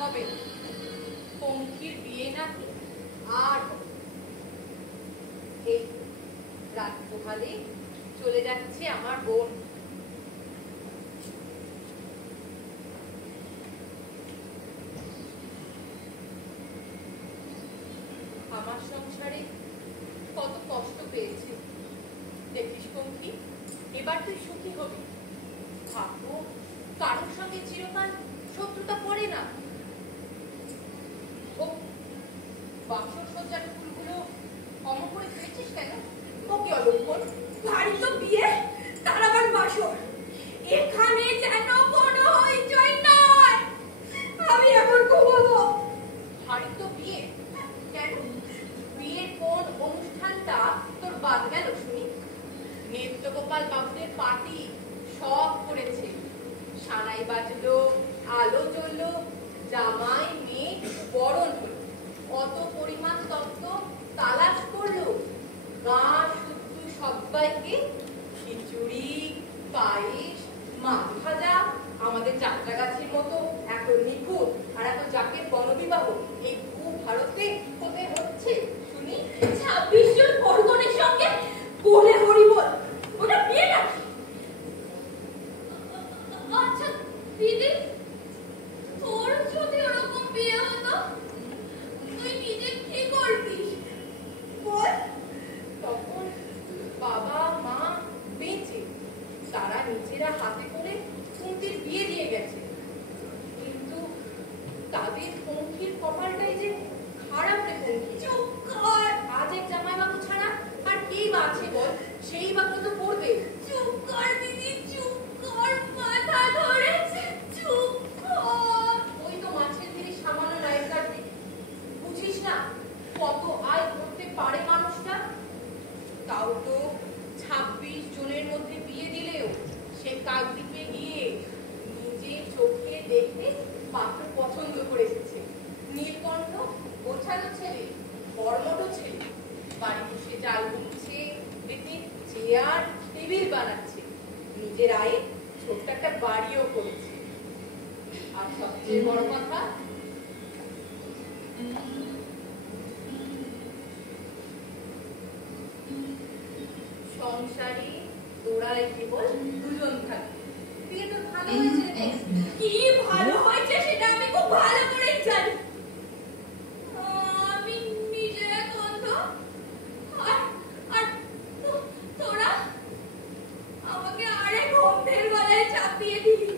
হবে না। পঙ্খির বিয়ে নাকি আর এই রাত পোহালে চলে যাচ্ছে আমার বোন। আমার সংসারে কত কষ্ট পেয়েছে দেখিস পঙ্খি, এবার তুই সুখী হবি। ভাবো কারোর সঙ্গে চিরকাল শত্রুতা পড়ে না। বাক্সর সজ্জার ফুলগুলো অমর করে ফেলেছিস কেন? ও কি অলক্ষণ? ভারী তো বিয়ে, তার আবার বাসর। এখানে যেন কোনো হইচই নাই। আমি এখন ঘুমাবো। ভারী তো বিয়ে? কেন? বিয়ের কোন অনুষ্ঠানটা তোর বাদ গেল শুনি? নিত্যগোপাল বাবুদের পার্টি সব করেছে, সানাই বাজলো, আলো জ্বললো, জামাই মেয়ে বরণ হলো, অত পরিমাণ তত্ত্ব তালাশ করলো। গাঁ শুদ্ধ সবাইকে খিচুড়ি, পায়েস, মাছ ভাজা, আমাদের যাত্রাগাছির মতো এত নিখুঁত আর এত জাকের বনবিবাহ এই ভারতে হতে হচ্ছে শুনি। 26 জন বরগণের সঙ্গে বলে হরিবল, ওটা বিয়ে নাকি? আচ্ছা দিদি, তোর যদি ওরকম বিয়ে হতো তুই নিজে কি করতিস বল? তখন বাবা মা বেঁচে, তারা নিজেরা হাতে করে কুন্তির বিয়ে দিয়ে গেছে, কিন্তু তাদের পঙ্খির কপালটাই যে খারাপ রে পঙ্খি। চুপ কর। আজ এক জামাইবাবু ছাড়া আর কেই বা আছে বল? সেই বা কত পড়বে। চুপ কর দিদি, চুপ কর, মাথা ধরেছে, চুপ কর। ওই তো মাছের ধীরে সামান্য নায়ক কাটবে, বুঝিস না কত আয় করতে পারে মানুষটা? তাও তো 26 জনের মধ্যে বিয়ে দিলেও সে কাকদ্বীপে গিয়ে নিজে চোখে দেখে পাত্র পছন্দ করে এসেছে। নীলকণ্ঠ গোছানো ছেলে, কর্মঠ ছেলে, বাড়ি বসে চাল বুনছে, চেয়ার টেবিল বানাচ্ছে, নিজের আয়ে ছোট্ট একটা বাড়িও করেছে। আর সবচেয়ে বড় কথা, সংসারে তোরাই কেবল দুজন থাকে। বিয়ে তো ভালো হয়েছে রে। কি ভালো হয়েছে সেটা আমি খুব ভালো করেই জানি। আমি নিজে এক অন্ধ, আর তোরা আমাকে আরেক অন্ধের গলায় চাপিয়ে দিলি।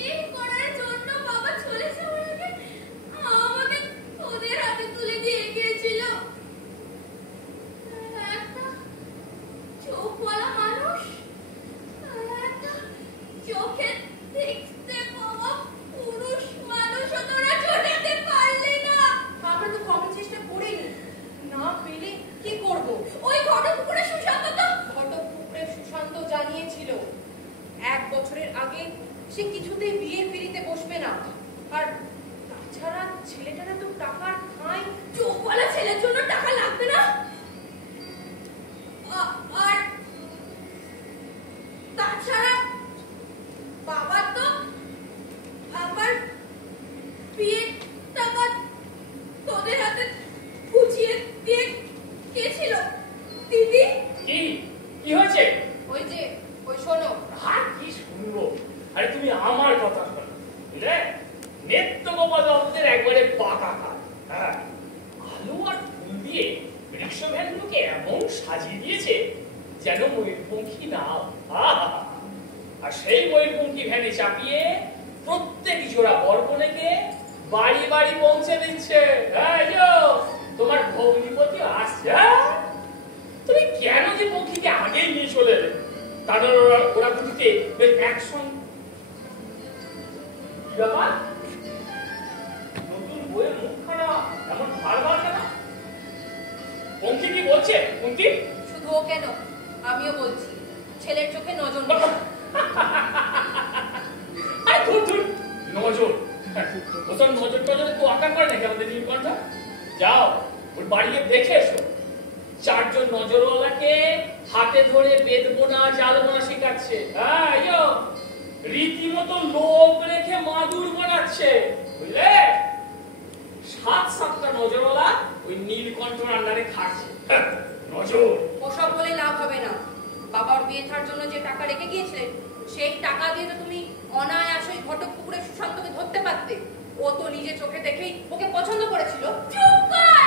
এই করার জন্য বাবা চলে যাওয়ার আগে আমাকে তোদের হাতে তুলে দিয়ে গিয়েছিল। একটা চোখওয়ালা মানুষ, একটা চোখে দেখতে পাওয়া পুরুষ মানুষ, তোরা ছোটাতে পারলি না। আমরা তো কম চেষ্টা করিনি, না পেলে কি করব? ওই ঘটকপুকুরে সুশান্ত তো ঘটকপুকুরের সুশান্ত জানিয়েছিল 1 বছরের আগে সে কিছুতেই বিয়ে ফিরিতে বসবে না। আর তাছাড়া ছেলেটারা তো টাকার খাই। চোখওয়ালা ছেলের জন্য টাকা লাগবে না? আর তাছাড়া বাবা তো আবার বিয়ের টাকা তোদের হাতে বুঝিয়ে দিয়ে গেছিল। দিদি কি কি হয়েছে? ওই যে ওই শোনো। আর কি শুনবো? আরে তুমি আমার কথা শোনো, বুঝলে? নিত্যগোপাল বাবুদের একবারে পাকা কাজ। হ্যাঁ, আলো আর ফুল দিয়ে রিক্সা ভ্যানগুলোকে এমন সাজিয়ে দিয়েছে যেন ময়ূরপঙ্খী নাও। আর সেই ময়ূরপঙ্খী ভ্যানে চাপিয়ে প্রত্যেক জোড়া বরকনেকে বাড়ি বাড়ি পৌঁছে দিচ্ছে। তোমার ভগ্নিপতি আসছে। তুমি কেন যে পঙ্খীকে আগেই নিয়ে চলে এলে? তাদের ওরা দুটিকে একসঙ্গে ব্যাপার? নতুন বইয়ের মুখখানা এমন ভার কেন? পঙ্খী কি বলছে? পঙ্খী শুধু ও কেন, আমিও বলছি, ছেলের চোখে নজর নজর ওসব নজর টজরে তো আকার করে নাকি আমাদের নীলকণ্ঠ? যাও ওর বাড়ি গিয়ে দেখে এসো। 4 জন নজরওয়ালাকে হাতে ধরে বেদ বোনা জাল বোনা শেখাচ্ছে। রীতিমতো লোক রেখে মাদুর বানাচ্ছে। বুঝলে? 7-7টা নজরওয়ালা ওই নীলকণ্ঠর আন্ডারে খাচ্ছে। নজর ওসব বলে লাভ হবে না। বাবার বিয়ে থার জন্য যে টাকা রেখে গিয়েছিলেন, সেই টাকা দিয়ে তো তুমি অনায়াসে ওই ঘটক পুকুরে সুশান্তকে ধরতে পারতে। ও তো নিজে চোখে দেখেই ওকে পছন্দ করেছিল। চুপ কর!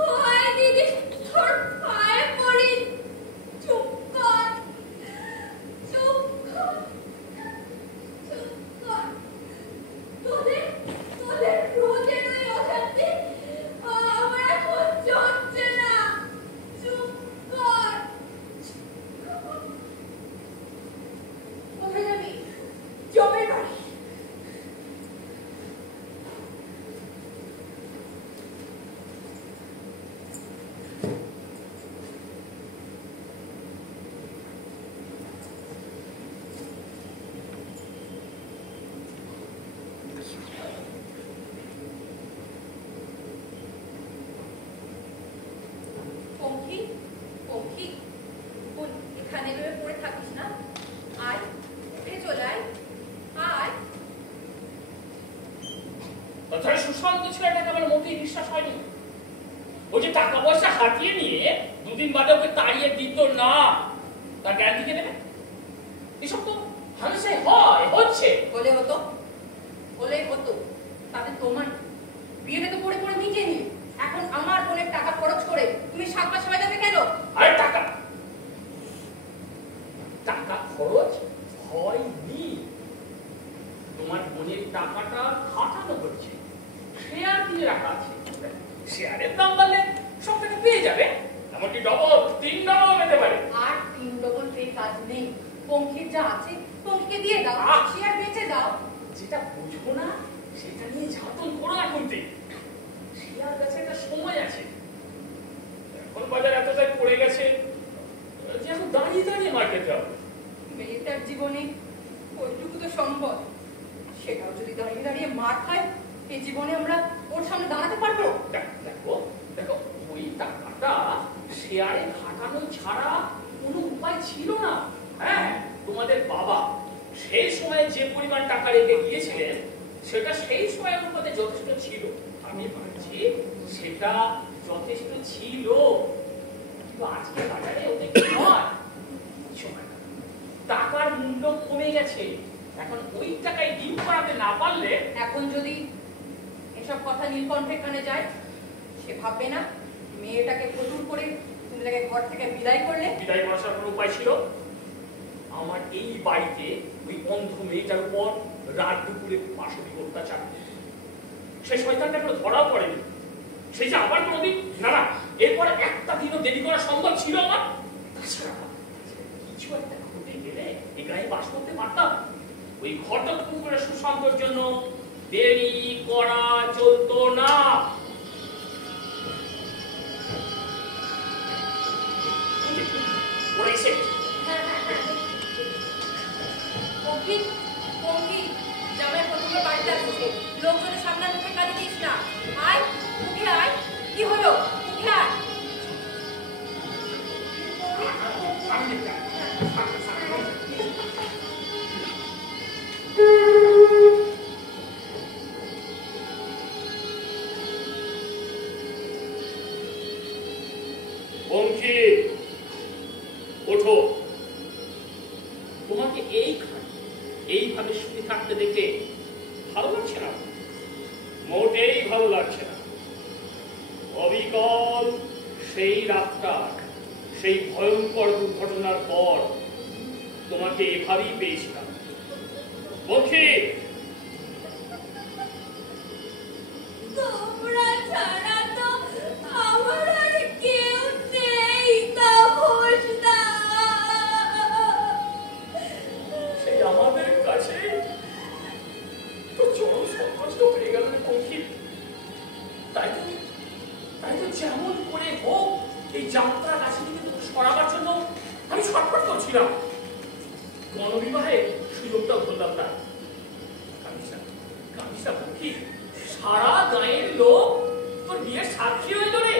ওই দিদি, তোর পায়ে পড়ি। চুপ কর! চুপ কর! চুপ কর! তোদের রোজের ওই অশান্তি আমার এখন চলছে না। চুপ কর! কোথায় যাবি? জমের বাড়ি। পঙ্খী, পঙ্খী, বোন, এখানে ভেবে পড়ে থাকিস না। আয়, উঠে চলে আয়। আয়। তাছাড়া সুশান্ত ছেলেটাকে আমার মোটেই বিশ্বাস হয়নি। ও যে টাকা পয়সা হাতিয়ে নিয়ে 2 দিন বাদে ওকে তাড়িয়ে দিত না, তার গ্যারান্টি কে দেবে? এসব তো হামেশাই হয়, হচ্ছে। বলে হতো, বলেই হতো, তাতে তোমার বিয়েটা তো পড়ে পড়ে মিটিয়ে নিলে। এখন আমার বোনের টাকা খরচ করে তুমি 7 মাস হয়ে যাবে কেন? আরে টাকা টাকা খরচ হয়নি। তোমার বোনের টাকাটা খাটানো হচ্ছে, শেয়ার কিনে রাখা আছে। শেয়ারের দাম বাড়লে সব টাকা পেয়ে যাবে, এমনকি ডবল 3 ডবল পেতে পারে। আর 3 ডবল পে কাজ নেই। পঙ্খির যা আছে পঙ্খিকে দিয়ে দাও, শেয়ার বেচে দাও। যেটা বুঝবো না সেটা নিয়ে ঝাঁতন করো এখন থেকে। শেয়ার বেচে একটা সময় আছে। এখন বাজার এতটাই পড়ে গেছে যে এখন দাঁড়িয়ে দাঁড়িয়ে মার্কেট যাবে। মেয়েটার জীবনে ওইটুকু তো সম্ভব। সেটাও যদি দাঁড়িয়ে দাঁড়িয়ে মার খায়, এই জীবনে আমরা ওর সামনে দাঁড়াতে পারবো? দেখো দেখো, ওই টাকাটা শেয়ারে খাটানো ছাড়া কোনো উপায় ছিল না। হ্যাঁ, তোমাদের বাবা সেই সময় যে পরিমাণ টাকা রেখে গিয়েছিলেন সেটা সেই সময়ের মধ্যে যথেষ্ট ছিল। আমি ভাবছি সেটা যথেষ্ট ছিল, কিন্তু আজকে বাজারে ওদের কি হয়? সময় টাকার মূল্য কমে গেছে। এখন ওই টাকায় ডিম করাতে না পারলে, এখন যদি এসব কথা নীলকণ্ঠের কানে যায়, সে ভাববে না মেয়েটাকে প্রচুর করে তুমি তাকে ঘর থেকে বিদায় করলে? বিদায় করার কোনো উপায় ছিল? আমার এই বাড়িতে ওই অন্ধ মেয়েটার উপর রাত দুপুরে পাশবিক অত্যাচার, সেই শয়তানটা কোনো ধরাও পড়েনি। সেই যে আবার কোনোদিন না না, এরপরে একটা দিনও দেরি করা সম্ভব ছিল আমার। তাছাড়া কিছু একটা ঘটে গেলে এই গায়ে বাস করতে পারতাম। ওই ঘটক পুকুরের সুশান্তর জন্য দেরি করা চলতো না। ওরা এসে পঙ্খী, পঙ্খী, জামাই প্রথমে বাড়িতে আসছে। লোকজনের সামনে মুখে কালি দিস না। আয়, উঠে আয়। কি হলো? উঠে আয়। পঙ্খী, ওঠো। তোমাকে এইভাবে শুয়ে থাকতে দেখে ভালো লাগছে না, মোটেই ভালো লাগছে না। অবিকল সেই রাতটা, সেই ভয়ঙ্কর দুর্ঘটনার পর তোমাকে এভাবেই পেয়েছিলাম। পঙ্খী, তোমরা ছাড়া তো আমার আর কেউ নেই, তাপসদা। সেই আমাদের কাছে তো চরম সন্তুষ্ট হয়ে গেল পঙ্খী। তাই তো যেমন করে হোক এই যাত্রা কাছে থেকে তোকে সরাবার জন্য আমি ছটফট করছিলাম। গণবিবাহে সুযোগটাও ধরলাম না। কামিসা পঙ্খী, সারা গায়ের লোক তোর বিয়ের সাক্ষী হইল রে।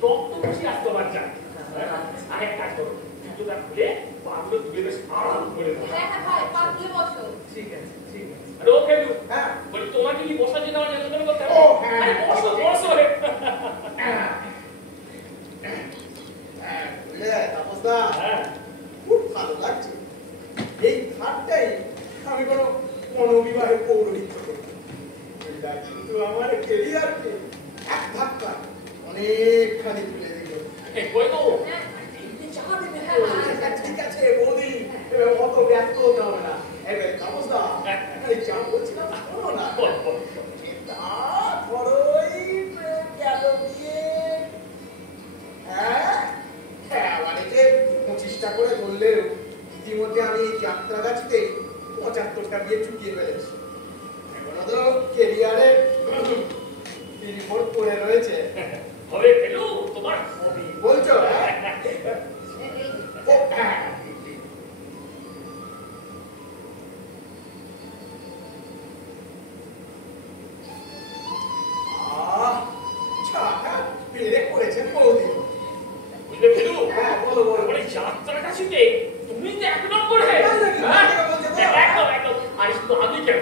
তপ্ত খুশি আর তোমার যায় আর এক কাজ করো জুতোটা খুলে পাগুলো তুলে বেশ আরাম করে দাও হ্যাঁ হ্যাঁ ভাই পা তুলে বসো। ঠিক আছে ঠিক আছে। আরে ও খেলু হ্যাঁ বলি তোমাকে কি বসার জন্য আমার যন্ত্রণা করতে হবে ও, হ্যাঁ। আরে বসো বসো বুঝলে তাপসদা হ্যাঁ খুব ভালো লাগছে। এই খাটটাই আমি কোনো মনোবিবাহে পৌরোহিত্য করি। এটা কিন্তু আমার কেরিয়ারকে এক ধাক্কা অনেকখানি তুলে দিল। এই কই গো হ্যাঁ তিনটে চা দেবে হ্যাঁ হ্যাঁ ঠিক আছে বৌদি, এবার অত ব্যস্ত হতে হবে না। এবার তাপসদা এই যা বলছিলাম শোনো না। বল বল এটা ধরোই প্রেম গেল বিয়ে। হ্যাঁ হ্যাঁ মানে যে 25টা করে ধরলেও ইতিমধ্যে আমি এই যাত্রাগাছিতে 75টা বিয়ে চুকিয়ে ফেলেছি। এখনো তো কেরিয়ারের রিপোর্ট পড়ে রয়েছে। হবে খেলু তোমার হবি বলছো হ্যাঁ? ও, হ্যাঁ আহ ছাকা পেরে করেছেন বৌদি। বুঝলে খেলু হ্যাঁ বলো বলো। মানে যাত্রার কাছেতে তুমি তো এক নম্বরে তাই নাকি? হ্যাঁ? এটা বলছে তো? একদম একদম আর শুধু আমি কেন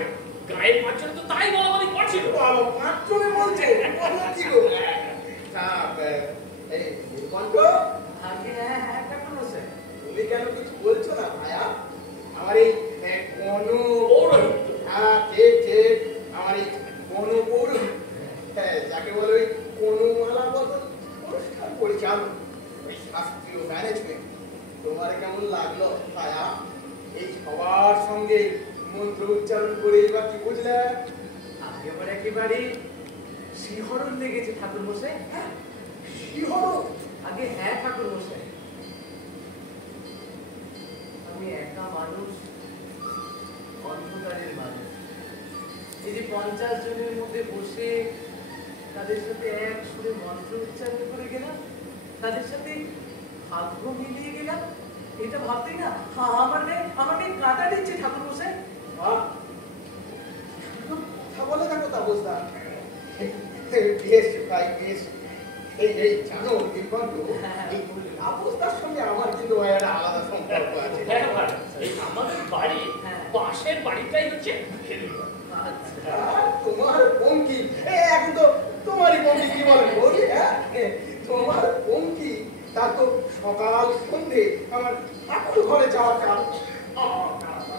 গায়ের পাঁচজন তো তাই বলা বলি করছিল বাবা, পাঁচজনে বলছে বলো কি গো? হ্যাঁ, এই নীলকণ্ঠ, আগে হ্যাঁ হ্যাঁ ঠাকুর মশাই। তুমি কেন কিছু বলছো না ভাইয়া? আমার এই কোনো পৌরোহিত্য হ্যাঁ ঠিক ঠিক আমার এই কোনো পৌরোহিত্য, হ্যাঁ যাকে বলে ওই অনুমালা বদল অনুষ্ঠান পরিচালন, ওই শাস্ত্রীয় ম্যানেজমেন্ট। তোমার কেমন লাগলো ভাইয়া? এই সবার সঙ্গে মন্ত্র উচ্চারণ করে এবার কি বুঝলে? একেবারে শিহরণ লেগেছে ঠাকুর মশাই। হ্যাঁ শিহরণ। আগে হ্যাঁ ঠাকুর মশাই। আমি একা মানুষ, অন্ধকারের মানুষ। এই যে 50 জনের মধ্যে বসে তাদের সাথে এক সুরে মন্ত্র উচ্চারণ করে গেলাম, তাদের সাথে ভাগ্য মিলিয়ে গেলাম, এটা ভাবতেই না আমাকে কাঁটা দিচ্ছে ঠাকুর মশাই। বাহ, কথা বলে থাকো তাপসদা। বেশ ভাই বেশ। এই জানো নীলকণ্ঠ, এই তাপসদার সঙ্গে আমার কিন্তু একটা আলাদা সম্পর্ক আছে। হ্যাঁ ভাই এই আমাদের বাড়ি হ্যাঁ। পাশের বাড়িটাই হচ্ছে খেলু আচ্ছা আর তোমার পঙ্কি, এখন তো তোমারই পঙ্কি কি বলে বলি, হ্যাঁ তোমার পঙ্কি তার তো সকাল সন্ধে আমার ঠাকুর ঘরে যাওয়ার কারণ। আচ্ছা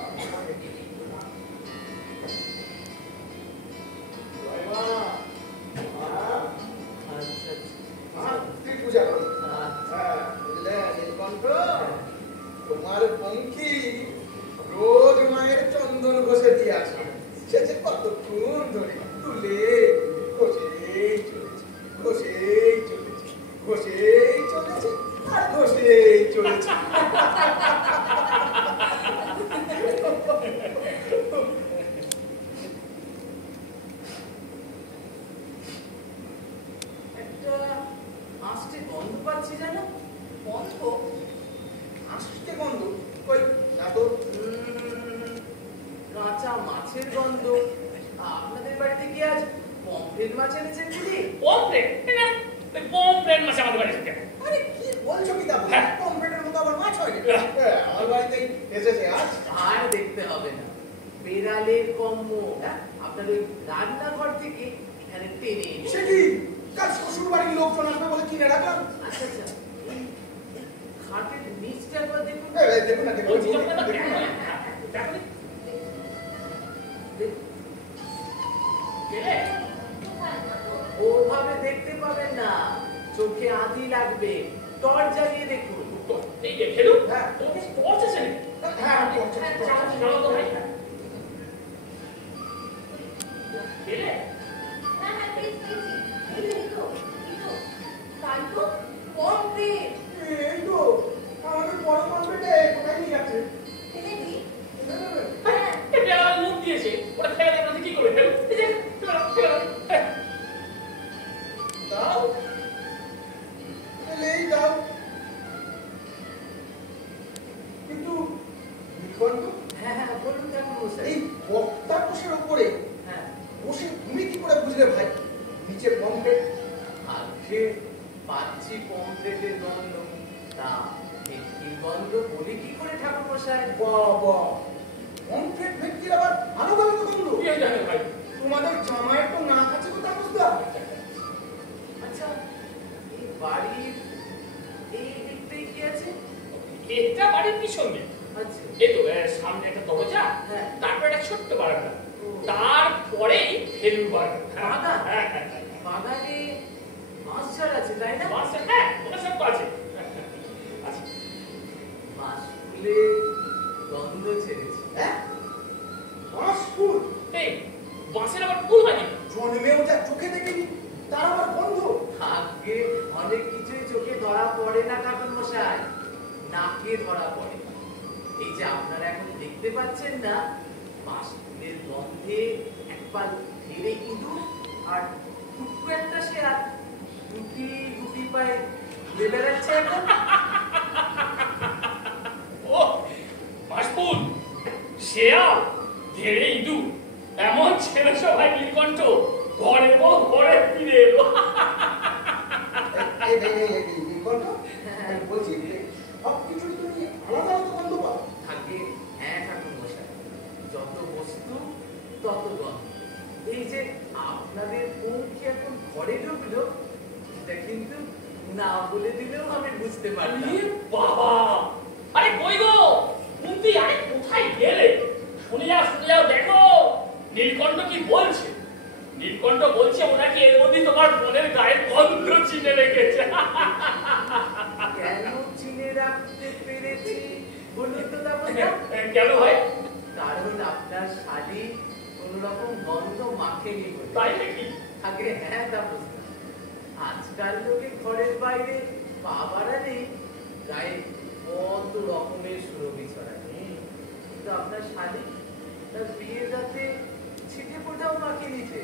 তুই পূজা করো। আচ্ছা। হ্যাঁ, বুঝলে নীলকণ্ঠ, তোমার পঙ্কি রোজ মায়ের চন্দন ঘষে দিয়ে আসে। সে যে কতক্ষণ ধরে তুলে ঘষেই চলেছে, ঘষেই চলেছে, ঘষেই চলেছে, আর ঘষেই চলেছে। একটা আস্তে গন্ধ পাচ্ছি জানো? বন্ধ আসছে গন্ধ কই না তো। কাঁচা মাছের গন্ধ। আপনাদের বাড়িতে কি আজ পমফ্রেট মাছ এনেছেন দিদি? পমফ্রেট ওই পমফ্রেট মাছ আমাদের বাড়িতে কেন আরে কি বলছো কি দাদা? হ্যাঁ। কমপ্লিটের মতো আবার মাছ হয় না। হ্যাঁ, আমার বাড়িতেই এসেছে আজ। আর দেখতে হবে না, বেড়ালের কম্ম আপনার ওই রান্নাঘর থেকে এখানে টেনে এনে। সে কি কাল শ্বশুর বাড়ির লোকজন আসবে বলে কিনে রাখলাম? আচ্ছা আচ্ছা, এই খাটের নিচটা একবার দেখুন। দেখুন না দেখুন বলছি যখন না দেখুন না। দেখো দেখুন, গেলে ওভাবে দেখতে পাবেন না, চোখে আঁধি লাগবে, টর্চ জ্বালিয়ে দেখুন। এই যে খেলু হ্যাঁ। তোমাকে টর্চ আছে নাকি হ্যাঁ চলো তো ভাই গেলে হ্যাঁ হ্যাঁ পেয়েছি এই তো তাই তো পমফ্রেট এই তো আমাদের বড় কমপ্লিটে কোথায় নিয়ে যাচ্ছে? ফেলে দি হ্যাঁ এটা আমার মুখ দিয়েছে ওটা ফেলে দেবে না কি করবে খেলু এই যে ফেলে দাও এই দাও। কিন্তু নীলকণ্ঠ, হ্যাঁ হ্যাঁ বলুন ঠাকুর মশাই। এই বক্তা কোষের উপরে হ্যাঁ বসে তুমি কি করে বুঝলে ভাই নিচে কমপ্লিট? আজকে পাচ্ছি পমফ্রেটের গন্ধ, তা ভেটকির গন্ধ বলি কি করে ঠাকুর মশাই? বাবা, পমফ্রেট ভেটকির আবার আলাদা আলাদা গন্ধ? কে জানে ভাই? তোমাদের জামাইয়ের তো না আছে তো তাপসদা। আচ্ছা, এই বাড়ির এই দিকটাই কি আছে? এটা বাড়ির পিছনে। আচ্ছা, এই তো সামনে একটা দরজা, হ্যাঁ। তারপর একটা ছোট্ট বারান্দা, ও। তারপরেই ফেলুর বাগান। বাগান? হ্যাঁ, হ্যাঁ, বাগানে মাছ ঝাড় আছে তাই না? হ্যাঁ, ওটা সব তো আছে। আচ্ছা, মাছ ফুলে গন্ধ ছেড়েছে। হ্যাঁ, বাঁশ ফুল এই বাঁশের আবার ফুল হয় নাকি? জন্মেও যা চোখে দেখিনি, তার আবার গন্ধ। আগে অনেক কিছুই চোখে ধরা পড়ে না ঠাকুর মশাই, নাকে ধরা পড়ে। এই যে আপনারা এখন দেখতে পাচ্ছেন না, বাঁশ ফুলের গন্ধে একবার ফেলে ইঁদুর আর টুকু একটা শেয়াল গুটি গুটি পায়ে ঘুরে বেড়াচ্ছে এখন। ও মাসফুল, শেয়াল, ধেড়ে ইঁদুর, এমন ছেলে সবাই নীলকণ্ঠ ঘরে ঘরে ফিরে এলো। গন্ধ বলছি, সব কিছু তুমি আলাদা আলাদা গন্ধ পাও? থাকে, হ্যাঁ ঠাকুর মশাই, যত বস্তু তত গন্ধ। এই যে আপনাদের পৌঁছে এখন ঘরে ঢুকলো, এটা কিন্তু না বলে দিলেও আমি বুঝতে পারতাম। আরে বাবা, আরে কই গো কুন্তি, আরে কোথায় গেলে? শুনে যাও দেখো নীলকণ্ঠ কি বলছে। নীলকণ্ঠ বলছে ওনাকে এর মধ্যে তোমার বোনের গায়ের গন্ধ চিনে রেখেছে। কেন চিনে রাখতে পেরেছি বলুন তো তাপসদা? কেন ভাই? কারণ আপনার শাড়ি কোন রকম গন্ধ মাখেনি বলে। তাই নাকি? আগে হ্যাঁ তাপসদা, আজকাল লোকে ঘরের বাইরে পা বাড়ালেই গায়ে কত রকমের সুরভি ছড়ায়, কিন্তু আপনার শাড়ি তার বিয়ের রাতে ছিটে ফোটাও মাখেনি যে।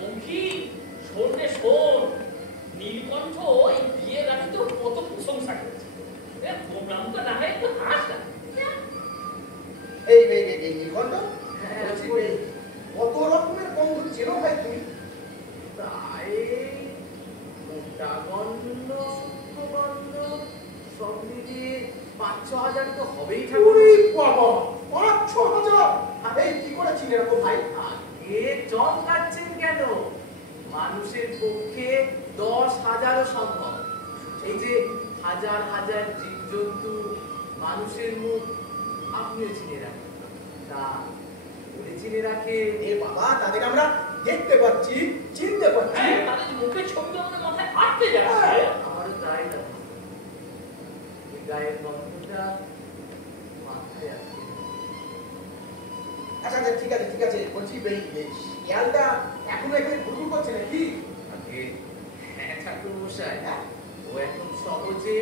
পঙ্খী, শোন রে শোন, নীলকণ্ঠ এই বিয়ের রাতে তো কত প্রশংসা করেছে। প্রোগ্রাম তো না হয় একটু হাস না। এই নীলকণ্ঠ, হ্যাঁ, বলছি, বলি। কত রকমের গন্ধ চেনো ভাই তুমি? তাই মোটা গন্ধ, সূক্ষ্ম গন্ধ সব মিলিয়ে ৫-৬ হাজার তো হবেই ঠাকুর। ওরে বাবা, ৫-৬ হাজার! এই কি করে চিনে রাখো ভাই? আগে চমকাচ্ছেন কেন? মানুষের পক্ষে ১০,০০০ও সম্ভব। এই যে হাজার হাজার জীবজন্তু, মানুষের মুখ আপনিও চিনে রাখেন, তা ওরে চিনে রাখে। এ বাবা, তাদের আমরা দেখতে পাচ্ছি, চিনতে পাচ্ছি। হ্যাঁ, তাদের মুখের ছবিটা আমাদের মাথায় আটকে যাচ্ছে। আমারও তাই না, এই গায়ের গন্ধটা মাথায় আসছে। আচ্ছা আচ্ছা, ঠিক আছে, বলছি এই শিয়ালটা এখনো এখানে ঘুরঘুর করছে নাকি? আগে হ্যাঁ ঠাকুর মশাই, হ্যাঁ? ও এখন সহজে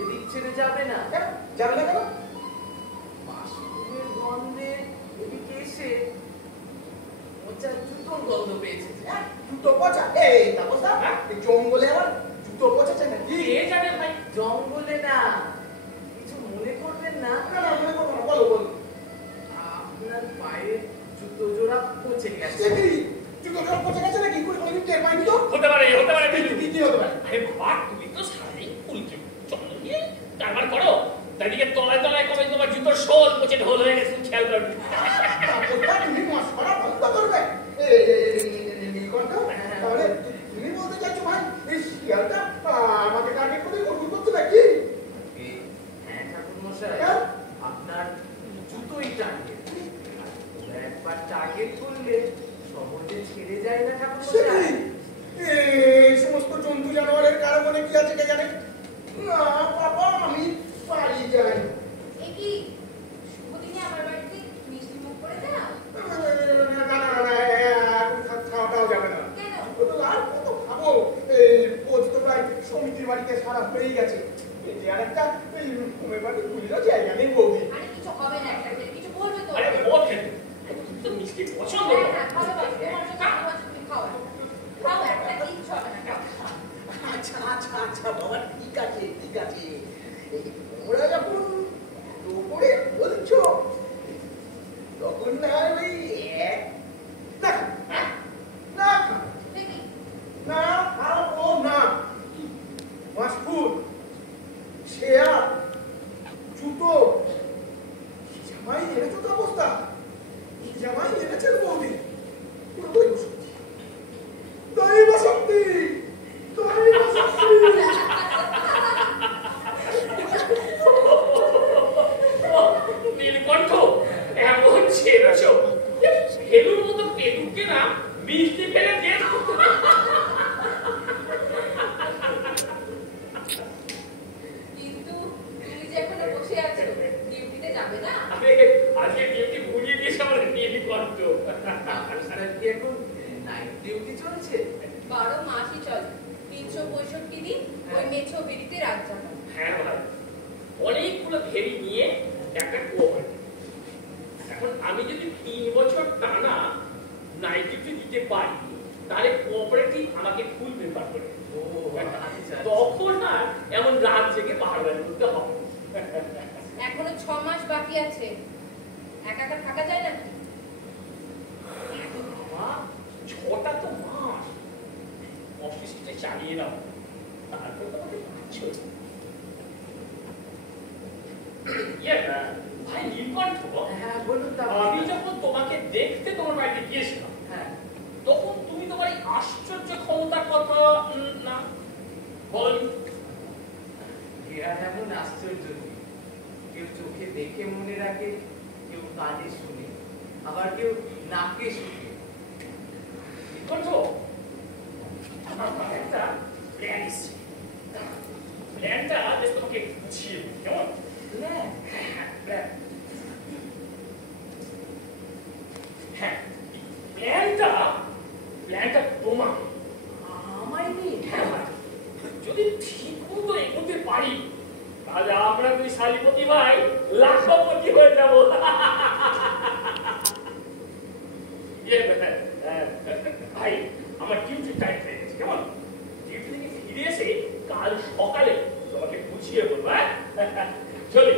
এদিক ছেড়ে যাবে না। কেন? যাবে না কেন? মাশরুমের গন্ধে এদিকে এসে পচা জুতোর গন্ধ পেয়েছে যে। হ্যাঁ, জুতো পচা? এই তাপসদা, হ্যাঁ? এই জঙ্গলে আবার জুতো পচেছে নাকি? কে জানে ভাই? জঙ্গলে না, কিছু মনে করবেন না, না না, মনে করবো না, বলো। আপনার পায়ে জুতো জোড়া পচে গেছে। সে কি? জুতো সব পচে গেছে নাকি? কোনোদিন টের পাইনি তো? হতে পারে ফেলু। কি হতে পারে? আরে বাবা, তুমি তো সারাদিন ফুলকে চলো গিয়ে কারবার করো, তাদিকে তলায় তলায় কবে তোমার জুতোর শোল পচে ঢোল হয়ে গেছে, খেয়াল করবে। তাপসদা, তুমি মশকরা বন্ধ করবে। নীলকণ্ঠ, তাহলে তুমি বলতে চাচ্ছো ভাই, এই শিয়ালটা আমাকে টার্গেট করে ঘুরঘুর করছে নাকি? হ্যাঁ ঠাকুর মশাই, কেন? আপনার জুতোই টার্গেট। একবার টার্গেট করলে সহজে ছেড়ে যায় না ঠাকুর সে মশাই। কি? এই সমস্ত জন্তু জানোয়ারের কারো মনে কি আছে কে জানে? না বাবা, আমি পারি যাই। এ কি শুভদিনে আমার বাড়িতে মিষ্টি মুখ করে দাও? এখন খাওয়াটাও যাবে না। কেন? ও তো আর কত খাবো? এই পোজ তো প্রায় সমিতির বাড়িতে সারা হয়েই গেছে। এই যে আরেকটা এই ঘুমের বাড়ি খুলিরও জায়গা নেই বৌদি। আরে কিছু হবে না, একটা কিছু বলবে তো? আরে ও খেতে, তুমি তো মিষ্টি পছন্দ হ্যাঁ, করো। হ্যাঁ, ভালোবাসি, তোমার জন্য ভালোবাসি, তুমি খাও। খাও, একটা কিচ্ছু হবে না, খাও। আচ্ছা বাবা, ঠিক আছে। এই তোমরা যখন এত করে বলছো, তখন না ওই এক না হ্যাঁ? না দেখি, না খাবো না। মাসই চলে 365 দিন ওই মেছো বেরিতে রাত জাগা। হ্যাঁ ভাই, অনেকগুলো ভেরি নিয়ে একটা কোঅপারেটিভ। এখন আমি যদি 3 বছর টানা নাইট ডিউটি দিতে পারি, তাহলে কোঅপারেটিভ আমাকে ফুল পেপার করে দেবে। ও আচ্ছা। তখন আর এমন রাত জেগে বাড়াবাড়ি করতে হবে। এখনো 6 মাস বাকি আছে, একা একা থাকা যায় নাকি? বাবা, 6টা তো মাস অফিসটা চালিয়ে নাও, তারপর তোমাকে পাচ্ছ। ভাই নীলকণ্ঠ, হ্যাঁ বলুন তা। আমি যখন তোমাকে দেখতে তোমার বাড়িতে গিয়েছিলাম, হ্যাঁ তখন তুমি তোমার এই আশ্চর্য ক্ষমতার কথা না বলনি। বিহার এমন আশ্চর্য নেই। কেউ চোখে দেখে মনে রাখে, কেউ কানে শুনে, আবার কেউ নাকে শুনে। নীলকণ্ঠ, আমার মাথায় একটা প্ল্যান এসছে। প্ল্যানটা বেশ তোমাকে বুঝিয়ে দেবো, কেমন? হ্যাঁ প্ল্যান, হ্যাঁ, প্ল্যানটা তোমাকে। আমায় নিয়ে। হ্যাঁ ভাই, যদি ঠিক মতো এগোতে পারি, তাহলে আমরা দুই শালীপতি ভাই লাখপতি হয়ে যাবো। ভাই, আমার ডিউটি টাইম হয়ে গেছে, কেমন? ডিউটি থেকে ফিরে এসে কাল সকালে তোমাকে বুঝিয়ে বলবো। হ্যাঁ, চলি।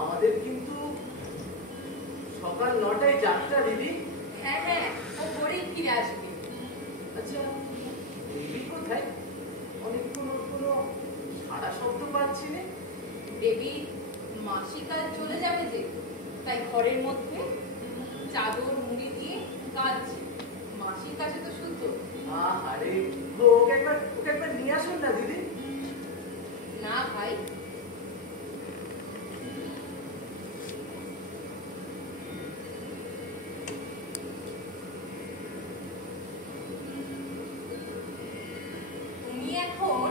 আমাদের কিন্তু সকাল 9টায় যাত্রা দিদি। হ্যাঁ হ্যাঁ, ও ভোরেই ফিরে আসবে। আচ্ছা, দিদি কোথায়? অনেকক্ষণ ওর কোনো সারা শব্দ পাচ্ছি না। দেবী মাসি কাল চলে যাবে যে, তাই ঘরের মধ্যে চাদর মুড়ি দিয়ে কাঁদছে। মাসির কাছে তো শুনতো আরে ওকে একবার নিয়ে আসুন না দিদি। না ভাই, উনি এখন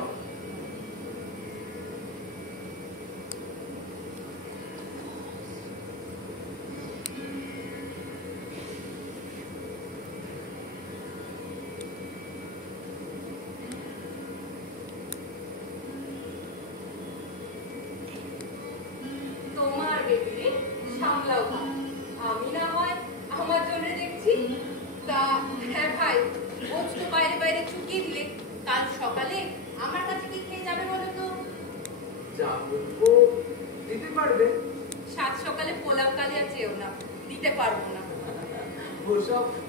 তোমার বেবি সামলাও ভাই। আমি না হয় আমার জন্য দেখছি। তা হ্যাঁ ভাই, রোজ তো বাইরে বাইরে ছুটিয়ে দিলে, কাল সকালে আমার কাছে কি খেয়ে যাবে বলো তো? যা বলবো দিতে পারবে। সাত সকালে পোলাও কালিয়া চেয়েও না, দিতে পারবো না।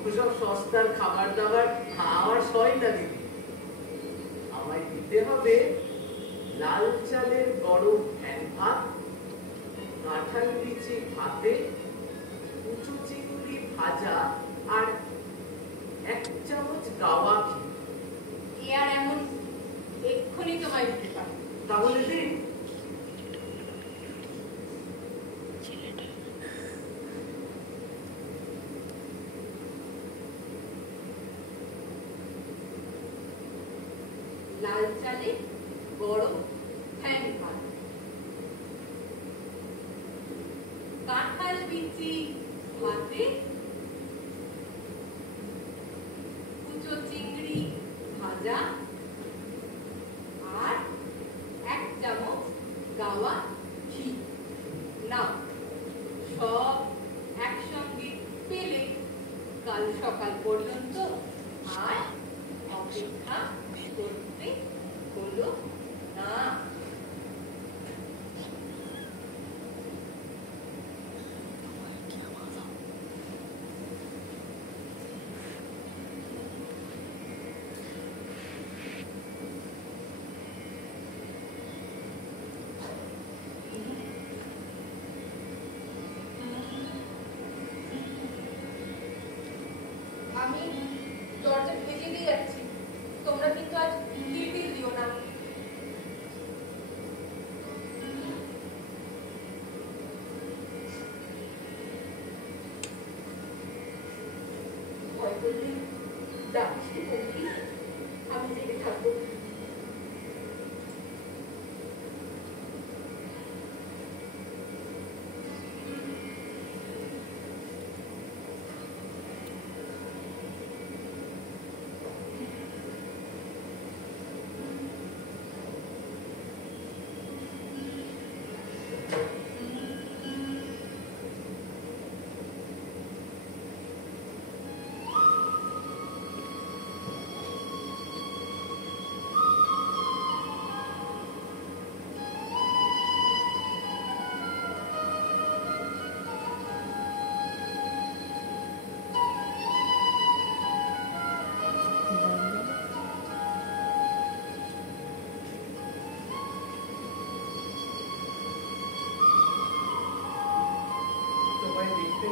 ওসব সস্তার খাবার দাবার আমার সয় না দিদি। আমায় দিতে হবে লাল চালের গরম ফ্যান ভাত, কাঁঠাল বিচি ভাতে, কুচু চিংড়ি ভাজা, আর 1 চামচ গাওয়া ঘি। এ আর এমন এক্ষুনি তোমায় দিতে পারবো। তাহলে দিন। লাল চালে গরম ফ্যান ভাত, কাঁঠাল বিচি ভাতে, কুচো চিংড়ি ভাজা, আর 1 চামচ গাওয়া ঘি। নাও, সব একসঙ্গে পেলে কাল সকাল পর্যন্ত আর অপেক্ষা করতে হলো না।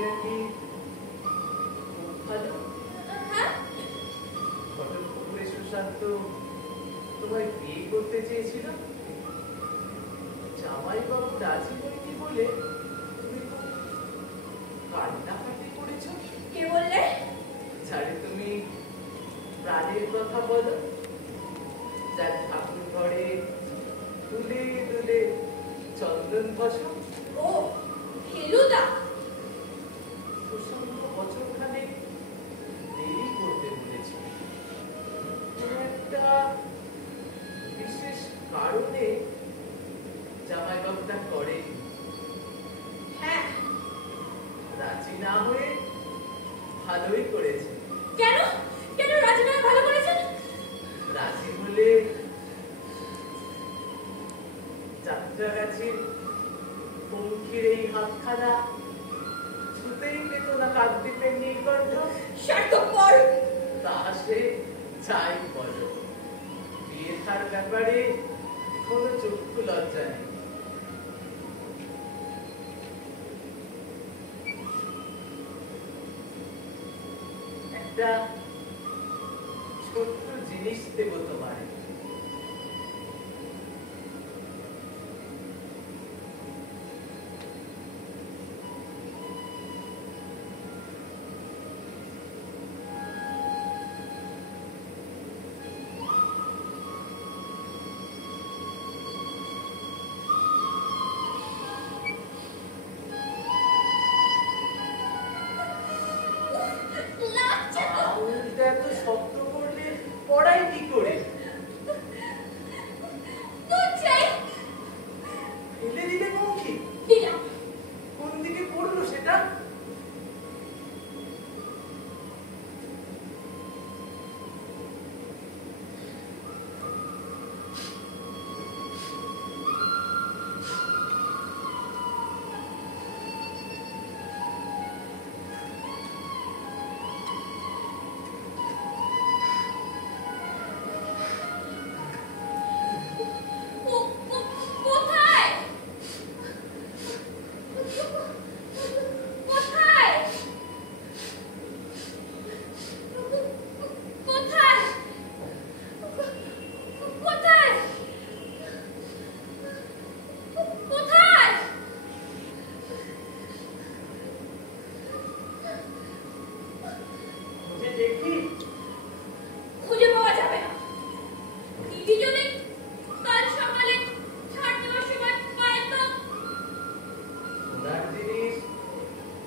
নাকি খুব ভালো। হ্যাঁ ঘটকপুকুরে সুশান্ত তোমায় বিয়ে করতে চেয়েছিল, জামাইবাবু রাজি হয়নি বলে তুমি খুব কান্নাকাটি করেছ। কে বললে? যারে তুমি প্রাণের কথা বলো, যার ঠাকুর ঘরে দুলে দুলে চন্দন ঘষো। ও ফেলুদা। সুশান্ত বছরখানেক দেরি করতে বলেছে। কোনো একটা বিশেষ কারণে জামাইবাবুটা করেনি। হ্যাঁ রাজি না হয়ে ভালোই করেছে। কেন কেন রাজনা ভালো করেছেন? রাজি হলে যাত্রাগাছির পঙ্খির এই হাতখানা ছুতেই পেত না কাকদ্বীপের নীলকণ্ঠ। স্বার্থপর। তা সে যাই বলো, বিয়ে থার ব্যাপারে কোনো চক্ষু লজ্জা নেই। একটা ছোট্ট জিনিস দেবো তোমায়। লাগছে তো। আঙুলটা এত শক্ত করলে পড়াই কি করে? দুধ চাই। ফেলে দিলে পঙ্খি? দিলাম। কোন দিকে পড়লো সেটা? কোথায়? কোথায়? কোথায়? কোথায়? কোথায়? খুঁজে দেখি। খুঁজে পাওয়া যাবে না। দিদি যদি কাল সকালে ছাড় দেওয়ার সময় পায় তো? সোনার জিনিস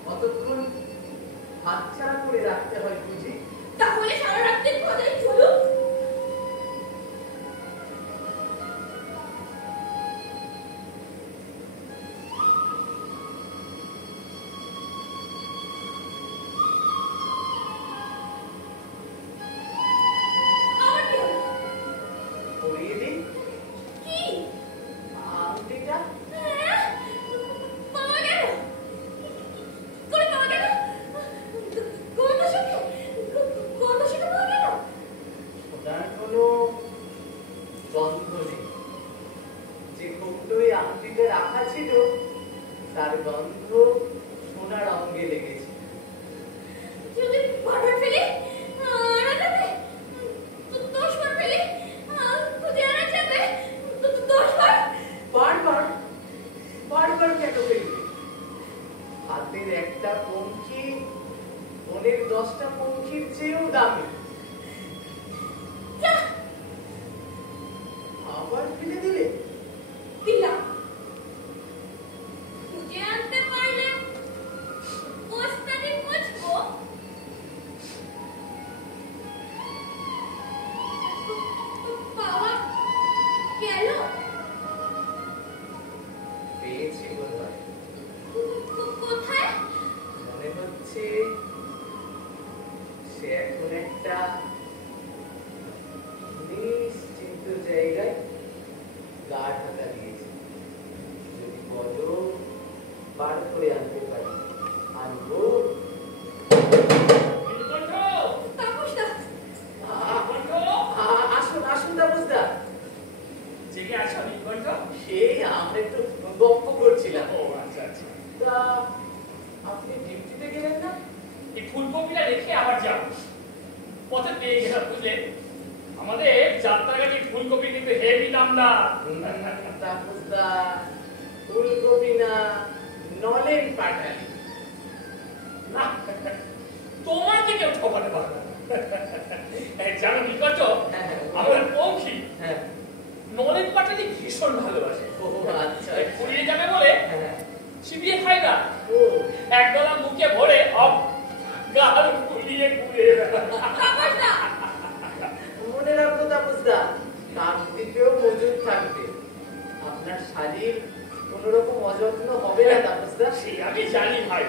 কতক্ষণ হাতছাড়া করে রাখতে হয় বুঝি? তাহলে সারা রাত্রি খোঁজাই চলুক। আবার কি হলো? পরিয়ে দিই কি? আংটিটা। হ্যাঁ? পাওয়া গেল? করে পাওয়া গেল? গন্ধ শুকে পাওয়া গেল? ওটার কোনো গন্ধ নেই। যে কৌটোয় আংটিটা রাখা ছিল তার গন্ধ সোনার অঙ্গে লেগেছে। যদি বারবার ফেলি আনাতে 10 বার ফেলি খুঁজে আনা যাবে 10 বার। বারবার বারবার কেন ফেলবে? হাতের একটা পঙ্খি মনের 10টা পঙ্খির চেয়েও দামি। যা আবার ফেলে দিলে? দিলাম। খুঁজে আনতে পারলে বস্তানি মুছবো। পাওয়া গেল? পেয়েছি বোধহয়। কোথায়? মনে হচ্ছে সে এখন একটা নিশ্চিন্ত জায়গায় গা ঢাকা দিয়েছে। যদি বলো বার করে আনতে পারি আনবো। নীলকণ্ঠ! তাপসদা। নীলকণ্ঠ! আসুন আসুন তাপসদা। জেগে আছো নীলকণ্ঠ? সেই আমরা একটু গল্প করছিলাম। ও আচ্ছা আচ্ছা। তা আপনি ডিউটিতে গেলেন না? এই ফুলকপিটা রেখে আবার যাব। পথে পেয়ে গেলাম, বুঝলেন? আমাদের যাত্রাঘাটে ফুলকপি কিন্তু হেভি দাম না। তাপসদা, ফুলকপি না, নলেন পাটালি। না, তোমাকে কেউ ঠকাতে পারবে না। জানো নিকট আমাদের পঙ্খী হ্যাঁ, নলেন পাটালি ভীষণ ভালোবাসে। ও আচ্ছা, পুড়িয়ে যাবে বলে হ্যাঁ, চিবিয়ে খায় না, ও একদলা মুখে ভরে গাল ফুলিয়ে ঘুরে। তাপসদা, মনে রাখবো তাপসদা, কাকদ্বীপেও মজুদ থাকবে। আপনার শালীর কোন রকম অযত্ন হবে না তাপসদা। সে আমি জানি ভাই,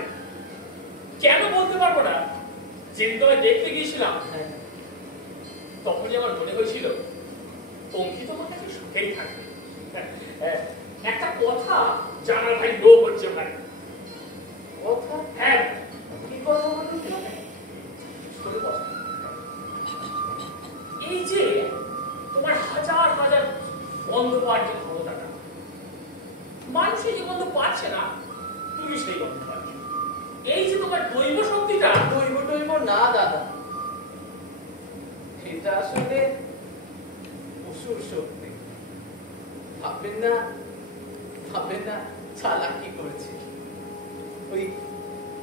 কেন বলতে পারবো না। যেদিন তোমায় দেখতে গিয়েছিলাম হ্যাঁ, তখনই আমার মনে হয়েছিল পঙ্খী তোমার কাছে সুখেই থাকবে। একটা কথা জানার ভাই লোভ হচ্ছে ভাই। কথা? হ্যাঁ, কি কথা বলুন তো? ছোট কথা। এই যে তোমার হাজার হাজার বন্ধ পাওয়ার যে ক্ষমতাটা, মানুষের যে বন্ধ পাচ্ছে না, তুমি সেই বন্ধ পাচ্ছ। এই যে তোমার দৈব শক্তিটা, দৈব টৈব না দাদা, এটা আসলে অসুর শক্তি। ভাববেন না চালাকি করছি। ওই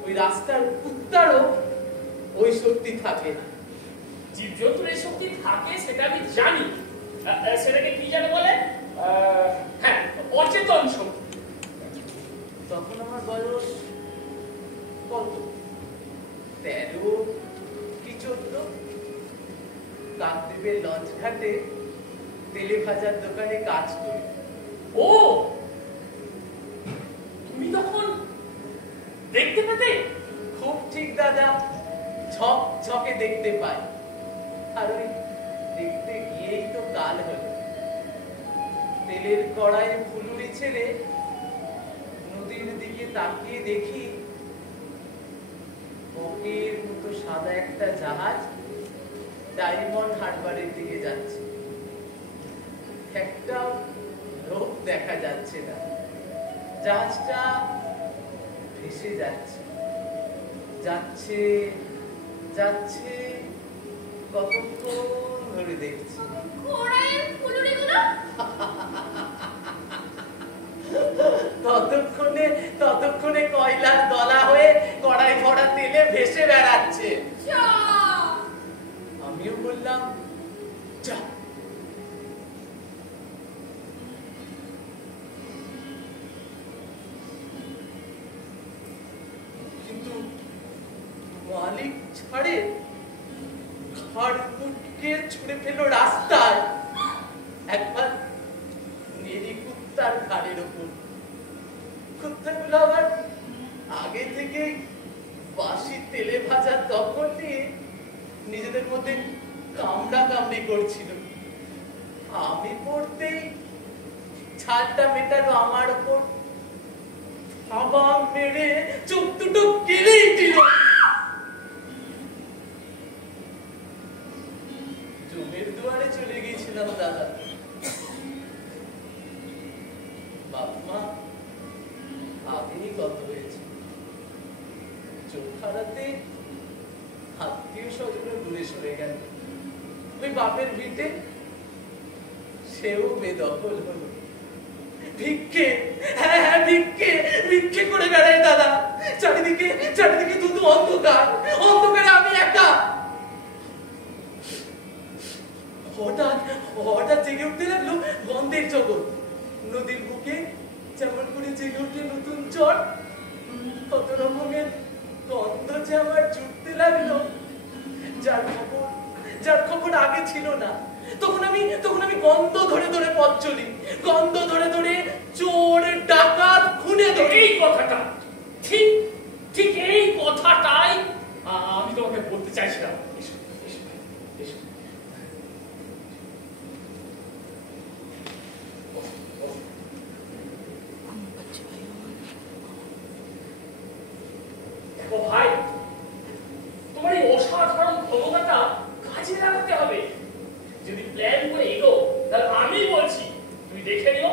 ওই রাস্তার কুত্তারও ওই শক্তি থাকে না। জীবজন্তুর এই শক্তি থাকে সেটা আমি জানি। সেটাকে কি জানে বলে? হ্যাঁ, অচেতন শক্তি। তখন আমার বয়স কত, 13 কি 14। কাকদ্বীপের লঞ্চ ঘাটে তেলে ভাজার দোকানে কাজ করি। ও, তুমি তখন দেখতে পেতে? খুব ঠিক দাদা, ঝক ঝকে দেখতে পাই। আর ওই দেখতে গিয়েই তো কাল হলো। তেলের কড়াইয়ে ফুলুরি ছেড়ে নদীর দিকে তাকিয়ে দেখি বকের মতো সাদা একটা জাহাজ ডায়মন্ড হারবারের দিকে যাচ্ছে। একটা লোক দেখা যাচ্ছে না, জাহাজটা ভেসে যাচ্ছে যাচ্ছে যাচ্ছে, কতক্ষণ ধরে দেখছি। ঘোড়ায় ফুলুরিগুলো ততক্ষণে কয়লার দলা হয়ে কড়াই ভরা তেলে ভেসে বেড়াচ্ছে। যা, আমিও বললাম যা। কিন্তু মালিক ছাড়ে ঘাড় মুটকে ছুঁড়ে ফেলো রাস্তায়। একবার নেড়ি কুত্তার ঘাড়ের ওপর। কুত্তাগুলো আবার আগে থেকে বাসি তেলে ভাজা দখল নিয়ে নিজেদের মধ্যে কামড়া কামড়ি করছিল। আমি পড়তেই ছালটা মেটালো আমার উপর, থাবা মেরে চোখ দুটো কেলেই দিল। জমের দুয়ারে চলে গিয়েছিলাম দাদা। বাপমা আগেই কত হয়েছে। চোখ হারাতে আত্মীয় স্বজনে দূরে সরে গেল। ওই বাপের ভিটে সেও বেদখল হলো। ভিক্ষে, হ্যাঁ ভিক্ষে করে বেড়াই দাদা। চারিদিকে শুধু অন্ধকারে আমি একা। হঠাৎ জেগে উঠতে লাগলো গন্ধের জগৎ। নদীর বুকে যেমন করে জেগে উঠে নতুন চট, কত রকমের গন্ধ যে আমার জুটতে লাগলো, যার খবর আগে ছিল না। তখন আমি গন্ধ ধরে ধরে পথ চলি, গন্ধ ধরে ধরে চোর ডাকাত খুনে ধরে। এই কথাটা ঠিক এই কথাটাই আমি তোমাকে বলতে চাইছিলাম। এসো, এসো, এসো। দেখো ভাই, তোমার এই অসাধারণ ক্ষমতাটা কাজে লাগাতে হবে। যদি প্ল্যান করে এগো, তাহলে আমি বলছি তুমি দেখে নিও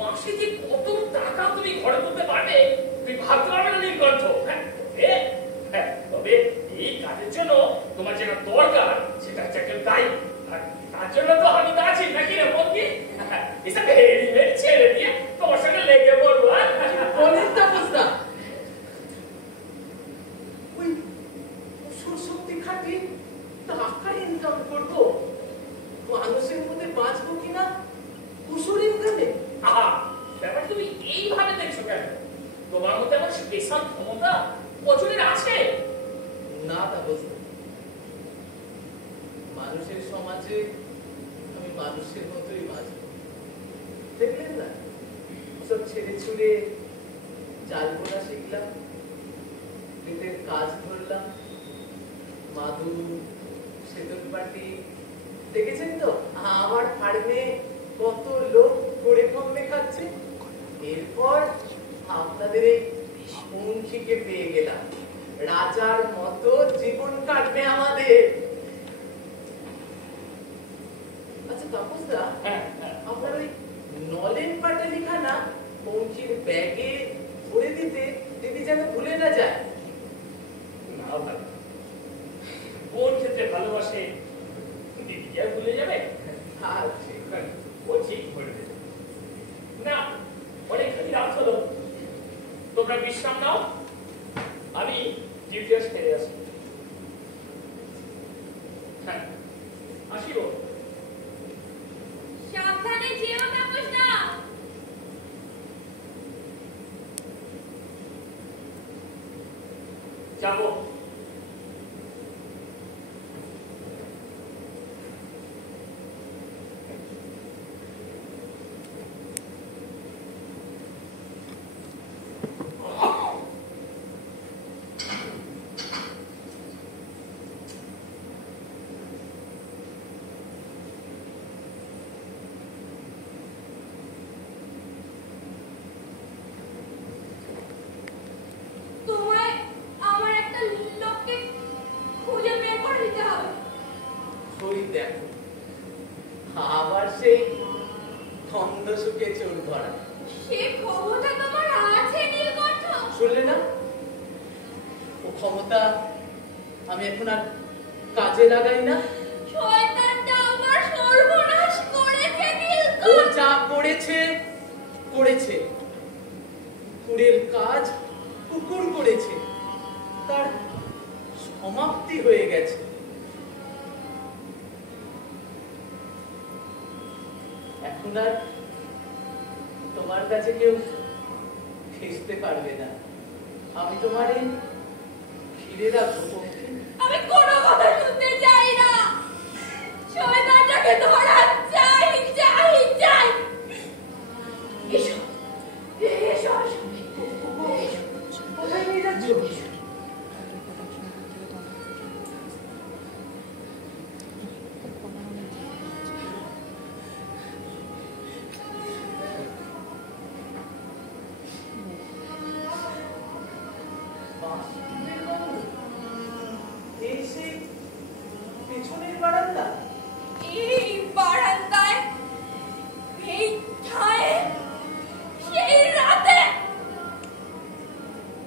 মাসে যে কত টাকা তুমি ঘরে তুলতে পারবে তুমি ভাবতে পারবে না নীলকণ্ঠ। হ্যাঁ, স্পেশাল ক্ষমতা বছরের আছে? না তা বুঝতে মানুষের সমাজে আমি মানুষের মতোই বাঁচব। দেখলেন না সব ছেড়ে ছুড়ে জাল বোনা শিখলাম, পেটের কাজ ধরলাম, মাদুর সেতুর পাটি দেখেছেন তো আমার ফার্মে কত লোক করে কমে খাচ্ছে। এরপর আপনাদের এই পঙ্খিকে পেয়ে গেলাম, রাজার মতো জীবন কাটবে আমাদের। আচ্ছা তাপসদা, আপনার ওই নলেন পাটালি খানা পঙ্খির ব্যাগে ভরে দিতে দিদি যেন ভুলে না যায়। না ভাই, কোন ক্ষেত্রে ভালোবাসে দিদি কি আর ভুলে যাবে? ও ঠিক করে দেবে না। অনেকখানি রাত হলো, তোমরা বিশ্রাম নাও, আমি ডিউটি সেরে আসি। হ্যাঁ আসিব। সাবধানে যেও তাপসদা। যাবো। তোমায় আমার একটা লোককে খুঁজে বের করে দিতে হবে। ওই দেখো আবার সেই খন্ড শুকে চোর ধরা। সে ক্ষমতা তোমার আছে নীলকণ্ঠ। শুনলে না, ও ক্ষমতা আমি এখন আর কাজে লাগাই না। শয়তানটা আমার সর্বনাশ করেছে ও নীলকণ্ঠ। যা করেছে করেছে, কুকুরের কাজ কুকুর করেছে, তার সমাপ্তি হয়ে গেছে। এখন আর তোমার কাছে কেউ খেসতে পারবে না। আমি তোমার এই ঘিরে রাখবো পক্ষে। আমি কোনো কথা শুনতে চাই না। শয়তানটাকে ধরা চাই চাই চাই। এসো এসো কোথায় নিয়ে যাচ্ছ? এই সেই পেছনের বারান্দা। এই বারান্দায়, এই ঠায়, সেই রাতে।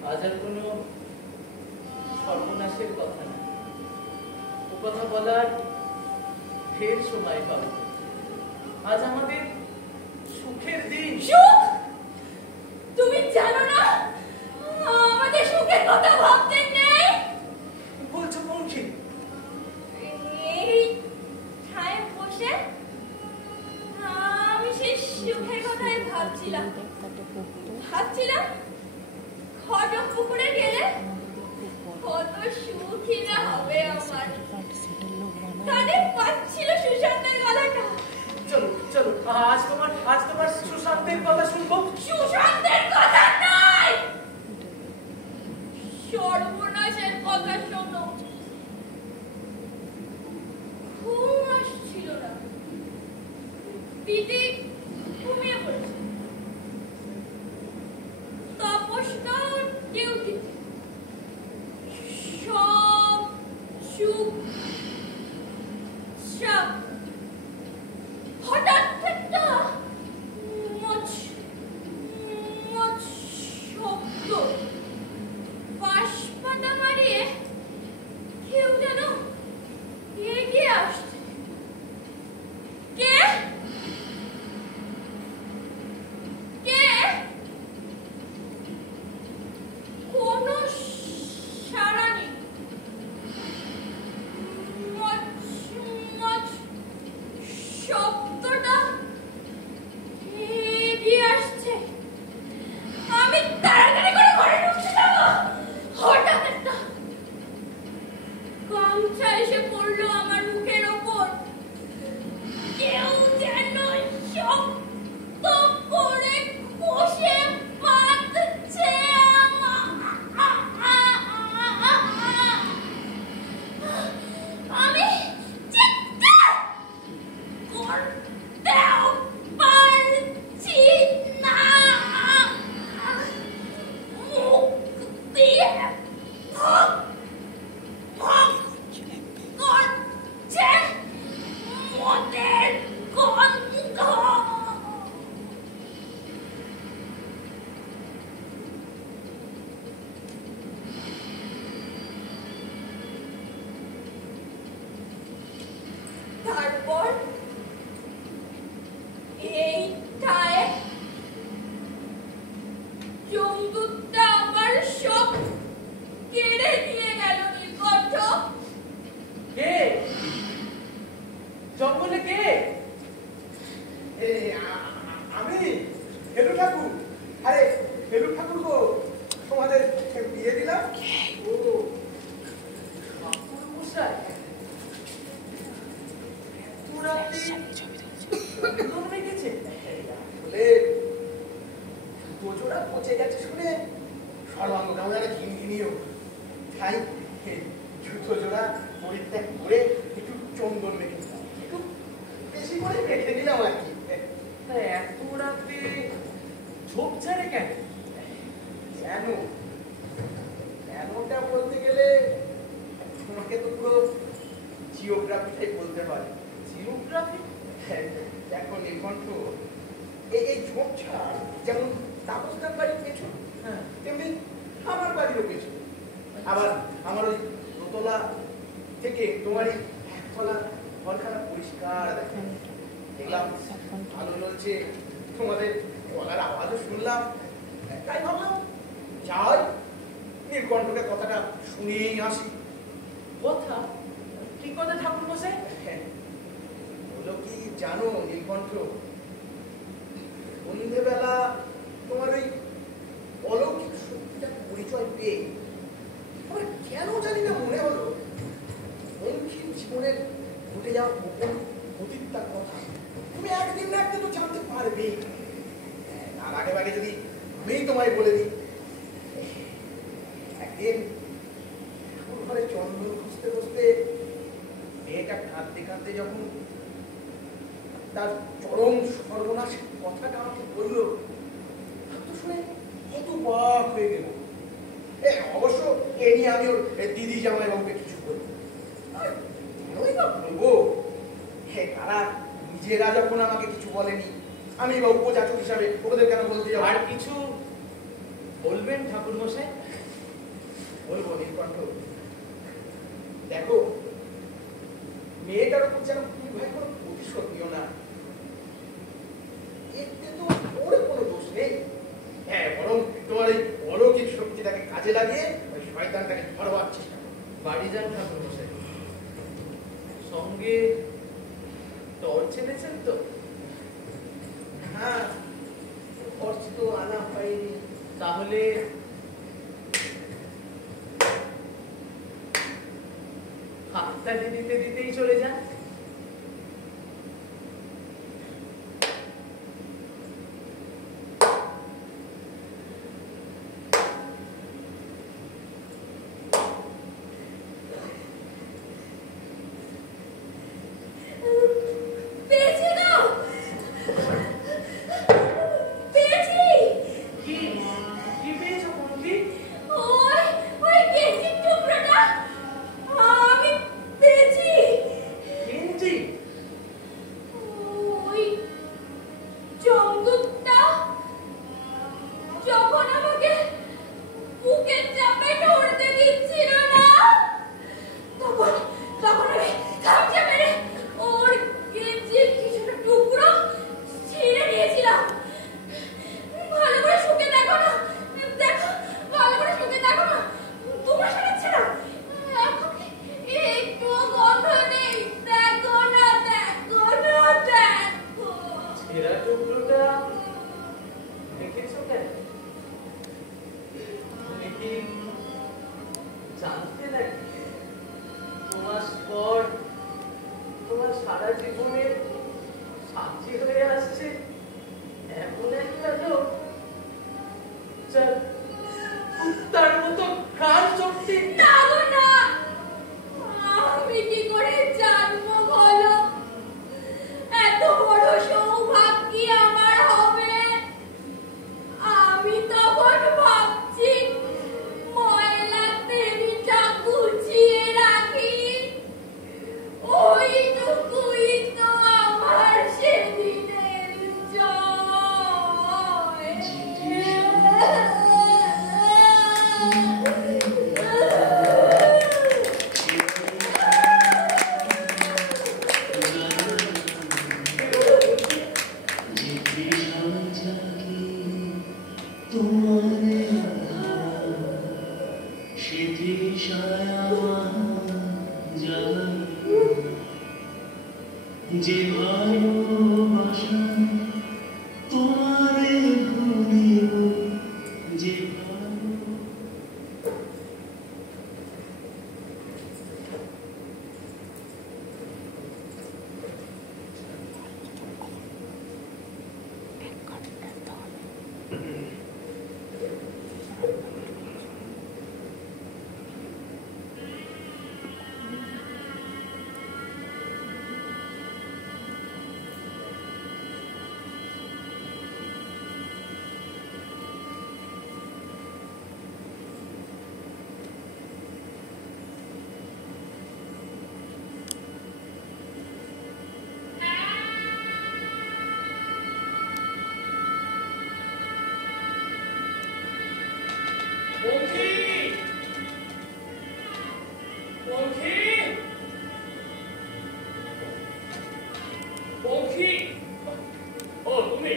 আজ আর কোনো সর্বনাশের কথা না, ও কথা বলার ফের সময় পাবো। আজ আমাদের সুখের দিন। সুখ? তুমি জানো না আমাদের সুখের কথা ভাবতে নেই? বলছো পঙ্খী? এই ঠায় বসে আমি সেই সুখের কথাই ভাবছিলাম। খড়গ পুকুরে গেলে কত সুখী না হবে আমার। কানে পাচ্ছিল সুশান্তের গলাটা। চলো চলো, আজ তোমার সুশান্তের কথা শুনবো। সুশান্তের কথা নয়, সর্বনাশের কথা শোনো। ঘুম আসছিল না, দিদি ঘুমিয়ে পড়েছে। তাপসটাও ডিউটিতে। সব চুপ চাপ। হঠাৎ একটা মচ মচ শব্দ। বাঁশপাতা মারিয়ে কেউ যেন এগিয়ে আসছে। কে? আমি হেলু ঠাকুর। আরে হেলু ঠাকুর গো, তোমাদের বিয়ে দিলাম। ও ঠাকুর মশাই, এত রাতে চন্দন রেখেছে? বলে দুজোড়া পচে গেছে শুনে সর্বাঙ্গ কেমন একটা ঘিনঘিনিও। তাই জুতো জোড়া পরিত্যাগ করে একটু চন্দন রেখে দিলাম, একটু বেশি করে রেখে দিলাম আর কি। তা এত রাতে ঝোপ ঝাড়ে কেন? কেন? কেনটা বলতে গেলে তোমাকে তো পুরো জিওগ্রাফিটাই বলতে হয়। জিওগ্রাফি? দেখো নীলকণ্ঠ, এই ঝোপঝাড় যেমন তাপসদার বাড়ির পেছন, হ্যাঁ। তেমনি আমার বাড়িরও পেছন। আবার আমার ওই দোতলা থেকে তোমার এই একতলা ঘরখানা পরিষ্কার দেখা যায়। দেখলাম আলো জ্বলছে, তোমাদের গলার আওয়াজও শুনলাম, তাই ভাবলাম যাই নীলকণ্ঠকে কথাটা শুনেই আসি। কথা? কি কথা ঠাকুর মশাই? হলো কি জানো নীলকণ্ঠ, সন্ধেবেলা তোমার ওই অলৌকিক শক্তিটা পরিচয় পেয়ে আমার কেন জানি না মনে হলো বঙ্কিম জীবনের ঘটে যাওয়া গোপন অতীতটার কথা তুমি একদিন না একদিন তো জানতে পারবে। তার আগে আগে যদি আমি তোমায় বলে দিই, একদিন ঠাকুর ঘরে চন্দন খুঁজতে খুঁজতে মেয়েটা কাঁদতে কাঁদতে যখন তার চরম সর্বনাশের কথাটা আমাকে বললো, তো শুনে কত বাক হয়ে গেল। অবশ্য এ নিয়ে আমি ওর দিদি জামাইবাবুকে কিছু বলবো, আর কেনই বা বলবো? তারা নিজেরা যখন আমাকে কিছু বলেনি, আমি বা উপযাচক হিসাবে ওদের কেন বলতে যাবো? আর কিছু বলবেন ঠাকুর মশাই? বলবো নীলকণ্ঠ, দেখো মেয়েটার উপর যেন তুমি ভাই কোনো প্রতিশোধ নিও না। এতে তো ওর কোনো দোষ নেই। বরং তোমার এই অলৌকিক শক্তিটাকে কাজে লাগিয়ে ওই শয়তানটাকে ধরবার চেষ্টা করো। বাড়ি যান ঠাকুর মশাই, সঙ্গে টর্চ এনেছেন তো? হ্যাঁ, খরচ তো আনা হয়নি। তাহলে হাততালি দিতে দিতেই চলে যান। পেয়েছি গো! পেয়েছি! কি কি পেয়েছো কুন্তি? ওই কেসির টুকরোটা আমি পেয়েছি। কিনছি? ওই চমকুকটা যখন আমাকে বুকের চাপে ধরতে দিচ্ছিল না, তখন আমি খামচে মেরে ওর গেঞ্জির কিছুটা টুকরো ছিঁড়ে নিয়েছিলাম। ভালো করে শুকে দেখো না, দেখো ভালো করে শুকে দেখো না, তোমরা শোনাচ্ছে না? এখন একটু গন্ধ নেই, দেখো না, দেখো না, দেখো। ছেঁড়া টুকরোটা দেখেছো কেন? তুমি কি জানতে নাকি তোমার পর তোমার সারা জীবনের সাথী হয়ে আসছে এমন একটা লোক যার কুত্তার মতো ঘ্রাণ শক্তি? না গো না, আমি কি করে জানবো বলো? এত বড় সৌভাগ্য আমার হবে? আমি পঙ্খী পঙ্খী পঙ্খী ও তুমি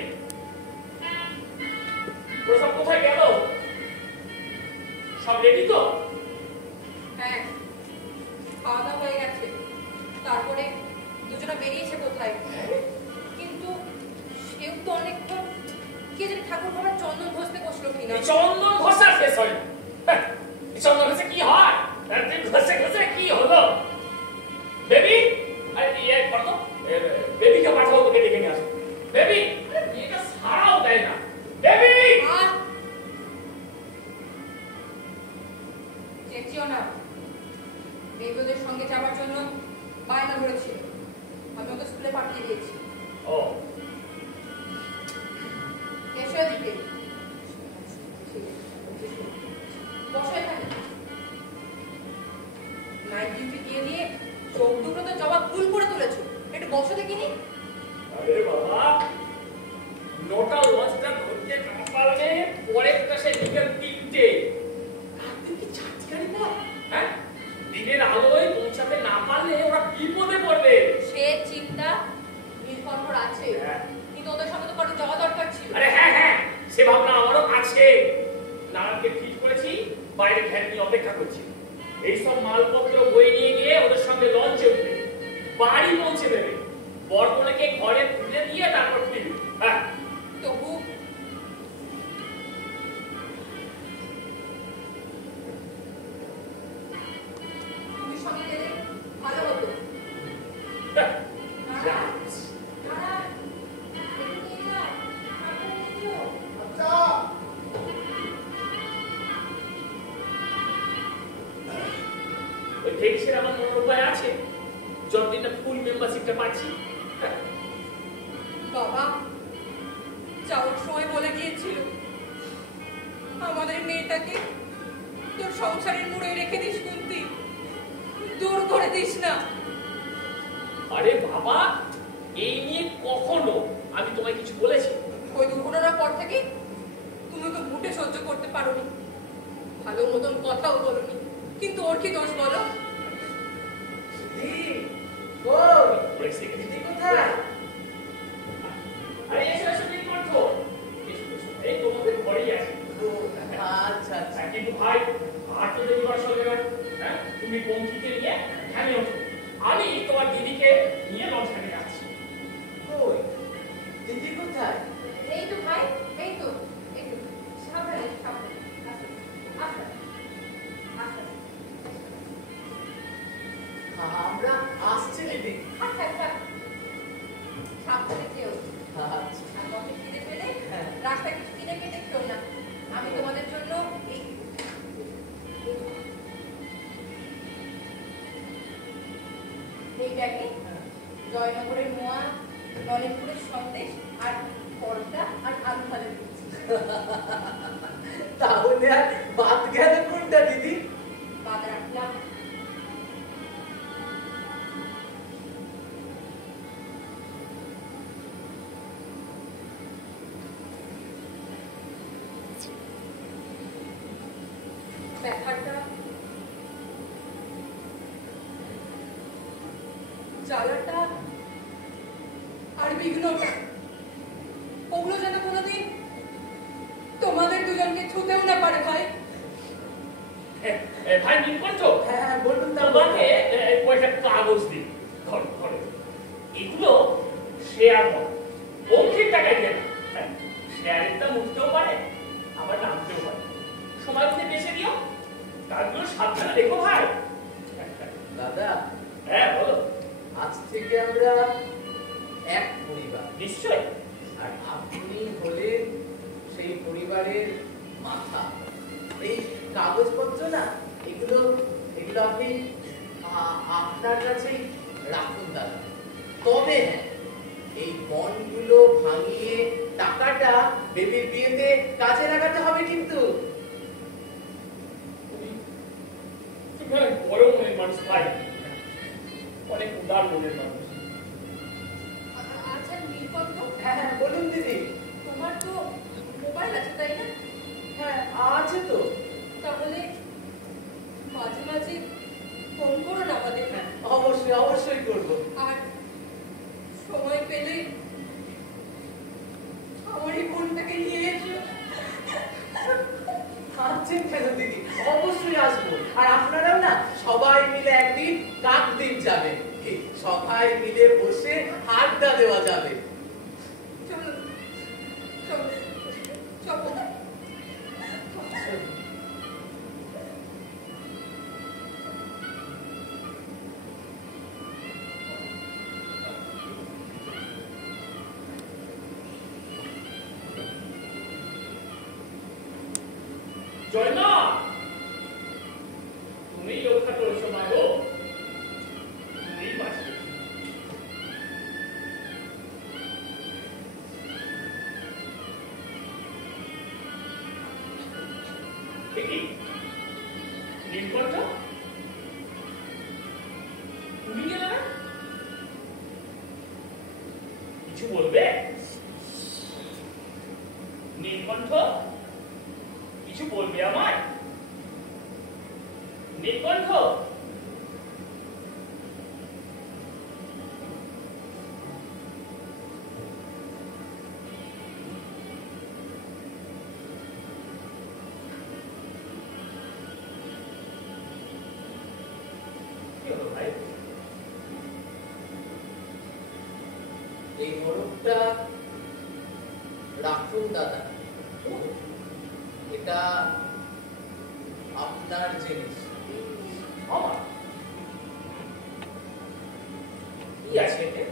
ওরা সব কোথায় গেল? সব রেডি তো? হ্যাঁ, খাওয়া দাওয়া হয়ে গেছে। তারপরে দুজনে বেরিয়েছে কোথায়, কিন্তু সেও তো অনেকক্ষণ কে জানি ঠাকুর ঘরে চন্দন ঘষতে বসলো কিনা। এই চন্দন ঘষা শেষ হয় না। হ্যাঁ, এই চন্দন ঘষে কি হয়? তুই ঘষে ঘষে কি হলো? বেবি, আরে ইয়ে করো, বেবিকে পাঠাও, তোকে ডেকে নিয়ে আসো। বেবি, আরে মেয়েটা সারাও দেয় না। বেবি, আর চেঁচিও না। বেবি ওদের সঙ্গে যাবার জন্য বায়না ধরেছিল, আমি ওকে স্কুলে পাঠিয়ে দিয়েছি। ও এসো এদিকে, বসো এখানে। নাইট ডিউটি দিয়ে চোখ দুটো তো জবাব ভুল করে তুলেছো, একটু বসো দেখিনি। আরে বাবা, নটা লঞ্চটা ধরতে না পারলে পরের ক্লাসে বিকেল 3টে। তুই কি ছাত্রী না? হ্যাঁ, দিনের আলোয় পৌঁছাতে না পারলে ওরা বিপদে পড়বে। সে চিন্তা নির্ভর আছে, হ্যাঁ। কিন্তু ওদের সঙ্গে তো কারো যাওয়া দরকার ছিল। আরে হ্যাঁ হ্যাঁ, সে ভাবনা আমারও আছে। নারায়ণকে ঠিক করেছি, বাইরে ভ্যান নিয়ে অপেক্ষা করছি। এইসব মালপত্র বয়ে নিয়ে গিয়ে ওদের সঙ্গে লঞ্চে উঠবে, বাড়ি পৌঁছে দেবে, বরকনেকে ঘরে তুলে দিয়ে তারপর ফিরবে। হ্যাঁ, তবু তুমি সঙ্গে গেলে ভালো হতো। হ্যাঁ, দাদা, দাদা, একটু নিয়ে যাও, সামনে নিয়ে দিও। আচ্ছা, ওই ভেক্সের আমার মনের উপায় আছে, যতদিন না ফুল মেম্বারশিপটা পাচ্ছি। হ্যাঁ, বাবা যাওয়ার সময় বলে গিয়েছিল, আমাদের মেয়েটাকে তোর সংসারের মুড়ে রেখে দিস, কুন্তি, দূর করে দিস না। আরে বাবা, এই নিয়ে কখনো আমি তোমায় কিছু বলেছি? ওই দুর্ঘটনার পর থেকে তুমি ওকে মুটে সহ্য করতে পারোনি, ভালো মতন কথাও বলোনি, কিন্তু ওর কি দোষ বলো? দিদি, কই? বলেছি কি? দিদি কোথায়? আরে এসো এসো, কি করছো? এসো, এসো, এই তোমাদের ঘরেই আছে। ও, আচ্ছা আচ্ছা। কিন্তু ভাই, আর তো দেখবার সঙ্গে না। হ্যাঁ, তুমি পঙ্খিকে নিয়ে ভ্যানে ওঠো, আমি তোমার দিদিকে নিয়ে লঞ্চ ঘাটে যাচ্ছি। কই? দিদি কোথায়? এই তো ভাই, এই তো, এই তো, সাবধানে সাবধানে, আস্তে আস্তে আমরা আসছি দিদি। আস্তে আস্তে সাবধানে যেও। আচ্ছা। আর কফি খিদে পেলে হ্যাঁ। রাস্তায় কিছু কিনে কেটে খেও না, আমি তোমাদের জন্য এই ব্যাগে জয়নগরের মোয়া, ললিতপুরের সন্দেশ আর পরোটা আর আলু ভাজা দিচ্ছি। তাহলে আর বাদ গেল কোনটা দিদি? বাদ রাখলাম ব্যাপারটা, জ্বালাটা আর বিঘ্নটা, ওগুলো যেন কোনোদিন তোমাদের দুজনকে ছুতেও না পারে ভাই। ভাই নীলকণ্ঠ, হ্যাঁ বলুন না। তোমাকে কয়েকটা কাগজ দিই, ধরো ধরো। এগুলো শেয়ার হয়, পঙ্খির টাকায় কেনা। শেয়ারের দাম উঠতেও পারে, আবার নামতেও পারে। সময় মধ্যে বেছে দিও, কাজগুলো সাবধানে রেখো ভাই। দাদা, হ্যাঁ বলো। আজ থেকে আমরা এক পরিবার। নিশ্চয়। আর আপনি হলেন সেই পরিবারের মাথা। এই কাগজপত্র না, এগুলো এগুলো আপনি আপনার কাছেই রাখুন দাদা। তবে হ্যাঁ, এই বন্ডগুলো ভাঙিয়ে টাকাটা বেবির বিয়েতে কাজে লাগাতে হবে কিন্তু। তুমি অনেক বড় মনের মানুষ ভাই, অনেক উদার মনের মানুষ। আচ্ছা নীলকণ্ঠ, হ্যাঁ হ্যাঁ বলুন দিদি। তোমার তো মোবাইল আছে তাই না? হ্যাঁ আছে তো। তা তাহলে মাঝে মাঝে ফোন করো না আমাদের। অবশ্যই অবশ্যই করবো। আর সময় পেলে আমার এই বোনটাকে নিয়ে এসো। আসছেন কেন দিদি? অবশ্যই আসবো। আর আপনারাও না সবাই মিলে একদিন কাকদ্বীপ যাবেন, সবাই মিলে বসে আড্ডা দেওয়া যাবে। চলো চলো চলো। জয়না, তুমি রক্ষা করেছো মা গো, তুমি বাঁচবে। কি নীলকণ্ঠ, তুমি গেলে না? কিছু বলবে? নীলকণ্ঠ, কিছু বলবে আমায়? নীলকণ্ঠ, কি হলো ভাই? এই মোড়কটা রাখুন দাদা, এটা আপনার জিনিস। আমার কি আছে এতে?